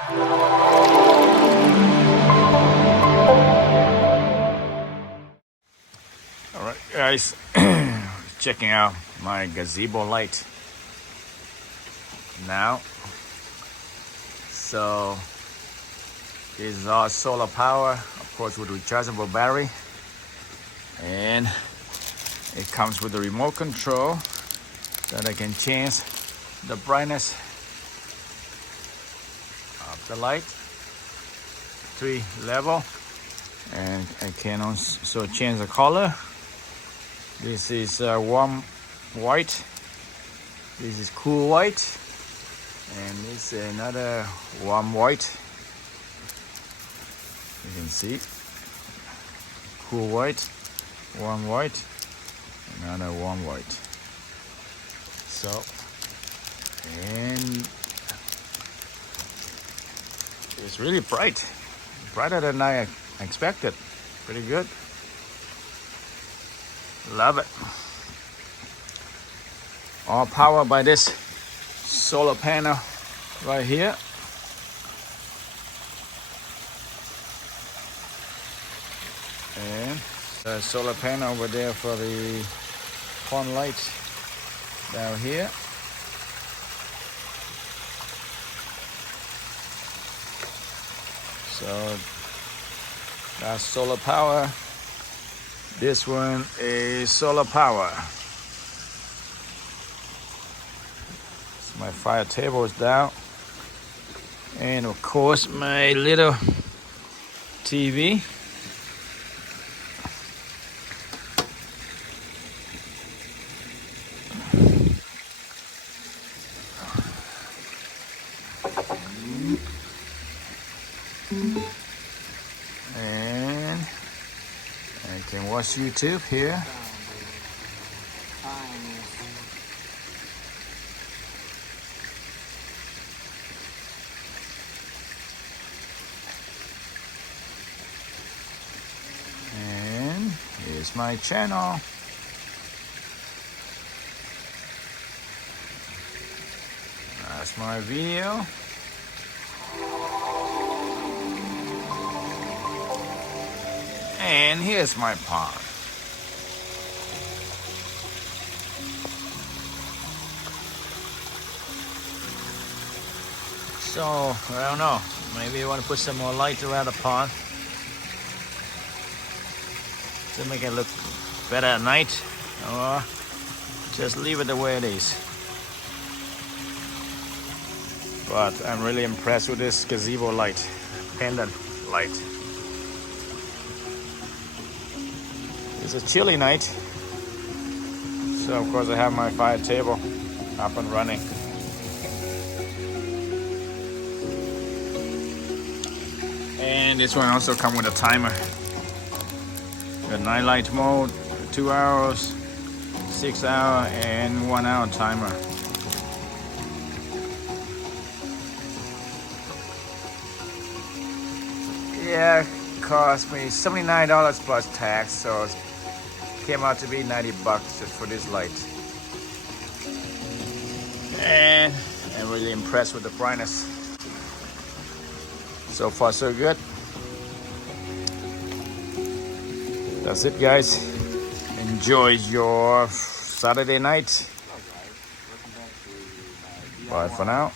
All right, guys, checking out my gazebo light now. So this is all solar power, of course, with rechargeable battery, and it comes with a remote control that I can change the brightness of the light, 3 level, and I can also change the color. This is warm white, this is cool white, and this is another warm white. You can see cool white, warm white, another warm white. So, and it's really bright, brighter than I expected. Pretty good. Love it. All powered by this solar panel right here. And the solar panel over there for the pond lights down here. So that's solar power. This one is solar power. So my fire table is down. And of course my little TV. And I can watch YouTube here. And here's my channel. That's my video. And here's my pond. So, I don't know, maybe you want to put some more light around the pond to make it look better at night, or just leave it the way it is. But I'm really impressed with this gazebo light, pendant light. It's a chilly night, so of course I have my fire table up and running. And this one also comes with a timer. The night light mode, 2 hours, 6 hour, and 1 hour timer. Yeah, it cost me $79 plus tax, so it came out to be $90 just for this light. And I'm really impressed with the brightness. So far so good. That's it, guys. Enjoy your Saturday night. Bye for now.